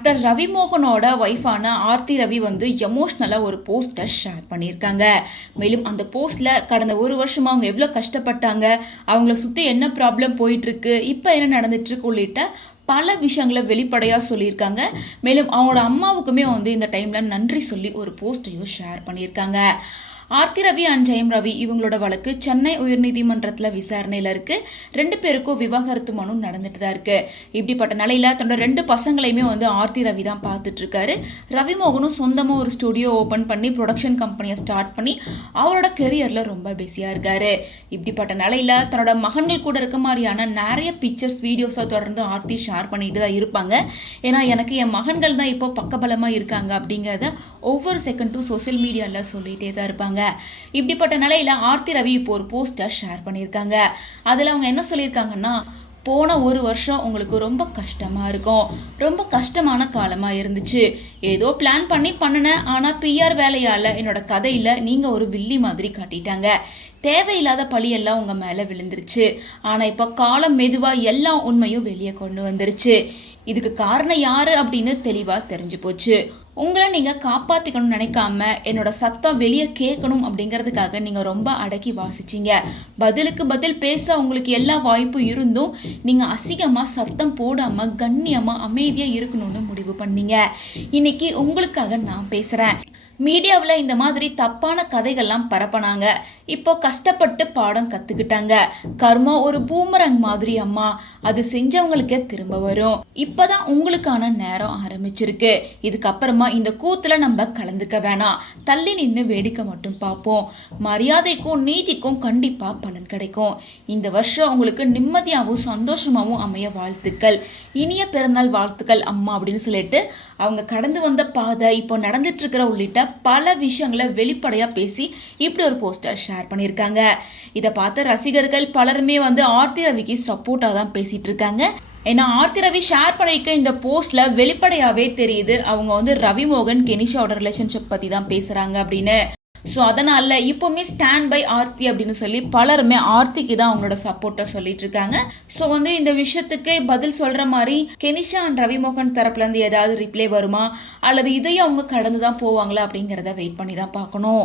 Actor Ravi மோகனோட ஒய்ஃபான Aarthi Ravi வந்து எமோஷ்னலாக ஒரு போஸ்ட்டை ஷேர் பண்ணியிருக்காங்க. மேலும் அந்த போஸ்ட்டில் கடந்த ஒரு வருஷமாக அவங்க எவ்வளோ கஷ்டப்பட்டாங்க, அவங்கள சுற்றி என்ன ப்ராப்ளம் போயிட்டுருக்கு, இப்போ என்ன நடந்துட்டுருக்கு உள்ளிட்ட பல விஷயங்களை வெளிப்படையாக சொல்லியிருக்காங்க. மேலும் அவங்களோட அம்மாவுக்குமே வந்து இந்த டைமில் நன்றி சொல்லி ஒரு போஸ்ட்டையும் ஷேர் பண்ணியிருக்காங்க. ஆர்த்தி ரவி அண்ட் ஜெயம் ரவி இவங்களோட வழக்கு சென்னை உயர்நீதிமன்றத்தில் விசாரணையில் இருக்கு. 2 பேருக்கும் விவாகரத்து மனு நடந்துட்டு தான் இருக்கு. இப்படிப்பட்ட நிலையில தன்னோட 2 பசங்களையுமே வந்து ஆர்த்தி ரவி தான் பார்த்துட்டு இருக்காரு. ரவிமோகனும் சொந்தமாக ஒரு ஸ்டுடியோ ஓப்பன் பண்ணி ப்ரொடக்ஷன் கம்பெனியை ஸ்டார்ட் பண்ணி அவரோட கெரியர்ல ரொம்ப பிஸியாக இருக்காரு. இப்படிப்பட்ட நிலையில தன்னோட மகன்கள் கூட இருக்க மாதிரியான நிறைய பிக்சர்ஸ் வீடியோஸை தொடர்ந்து ஆர்த்தி ஷேர் பண்ணிட்டு தான் இருப்பாங்க. ஏன்னா எனக்கு என் மகன்கள் தான் இப்போ பக்கபலமாக இருக்காங்க அப்படிங்கிறத ஒவ்வொரு செகண்டும் சோசியல் மீடியாவில் சொல்லிகிட்டே தான் இருப்பாங்க. இப்படிப்பட்ட நிலையில ஆர்த்தி ரவி இப்போ ஒரு போஸ்டை ஷேர் பண்ணியிருக்காங்க. அதில் அவங்க என்ன சொல்லியிருக்காங்கன்னா, போன ஒரு வருஷம் உங்களுக்கு ரொம்ப கஷ்டமாக இருக்கும், ரொம்ப கஷ்டமான காலமாக இருந்துச்சு. ஏதோ பிளான் பண்ணி பண்ணினேன், ஆனால் பிஆர் வேலையால் என்னோட கதையில் நீங்கள் ஒரு வில்லி மாதிரி காட்டிட்டாங்க. தேவையில்லாத பழியெல்லாம் உங்கள் மேலே விழுந்துருச்சு. ஆனால் இப்போ காலம் மெதுவாக எல்லா உண்மையும் வெளியே கொண்டு வந்துருச்சு. இதுக்கு காரணம் யாரு அப்படின்னு தெளிவாக தெரிஞ்சு போச்சு. உங்களை நீங்கள் காப்பாற்றிக்கணும்னு நினைக்காம என்னோட சத்தம் வெளியே கேட்கணும் அப்படிங்கிறதுக்காக நீங்கள் ரொம்ப அடக்கி வாசிச்சிங்க. பதிலுக்கு பதில் பேச உங்களுக்கு எல்லா வாய்ப்பும் இருந்தும் நீங்கள் அசிங்கமாக சத்தம் போடாமல் கண்ணியமாக அமைதியாக இருக்கணும்னு முடிவு பண்ணீங்க. இன்னைக்கு உங்களுக்காக நான் பேசுகிறேன். மீடியாவில் இந்த மாதிரி தப்பான கதைகள்லாம் பரப்பினாங்க. இப்போ கஷ்டப்பட்டு பாடம் கற்றுக்கிட்டாங்க. கர்மா ஒரு பூமரங் மாதிரி அம்மா, அது செஞ்சவங்களுக்கே திரும்ப வரும். இப்போதான் உங்களுக்கான நேரம் ஆரம்பிச்சிருக்கு. இதுக்கப்புறமா இந்த கூத்துல நம்ம கலந்துக்க வேணாம், தள்ளி நின்று வேடிக்கை மட்டும் பார்ப்போம். மரியாதைக்கும் நீதிக்கும் கண்டிப்பாக பலன் கிடைக்கும். இந்த வருஷம் உங்களுக்கு நிம்மதியாகவும் சந்தோஷமாகவும் அமைய வாழ்த்துக்கள். இனிய பிறந்தாள் வாழ்த்துக்கள் அம்மா அப்படின்னு சொல்லிட்டு அவங்க கடந்து வந்த பாதை, இப்போ நடந்துட்டு இருக்கிற உள்ளிட்ட பல விஷயங்களை வெளிப்படையாக பேசி இப்படி ஒரு போஸ்டர் ஷேர் பண்ணியிருக்காங்க. இதை பார்த்த ரசிகர்கள் பலருமே வந்து ஆர்த்தி ரவிக்கு சப்போர்ட்டாக தான் பேசிட்டு இருக்காங்க. ஏன்னா ஆர்த்தி ரவி ஷேர் பண்ணியிருக்க இந்த போஸ்ட்ல வெளிப்படையாகவே தெரியுது அவங்க வந்து ரவிமோகன் கெனிஷாவோட ரிலேஷன்ஷிப் பற்றி தான் பேசுகிறாங்க அப்படின்னு. ஸோ அதனால இப்போவுமே ஸ்டாண்ட் பை ஆர்த்தி அப்படின்னு சொல்லி பலருமே ஆர்த்திக்கு தான் அவங்களோட சப்போர்ட்டை சொல்லிட்டு இருக்காங்க. ஸோ வந்து இந்த விஷயத்துக்கு பதில் சொல்ற மாதிரி கெனிஷா அண்ட் ரவிமோகன் தரப்புல இருந்து ஏதாவது ரிப்ளை வருமா, அல்லது இதையும் அவங்க கடந்து தான் போவாங்களா அப்படிங்கிறத வெயிட் பண்ணி தான் பார்க்கணும்.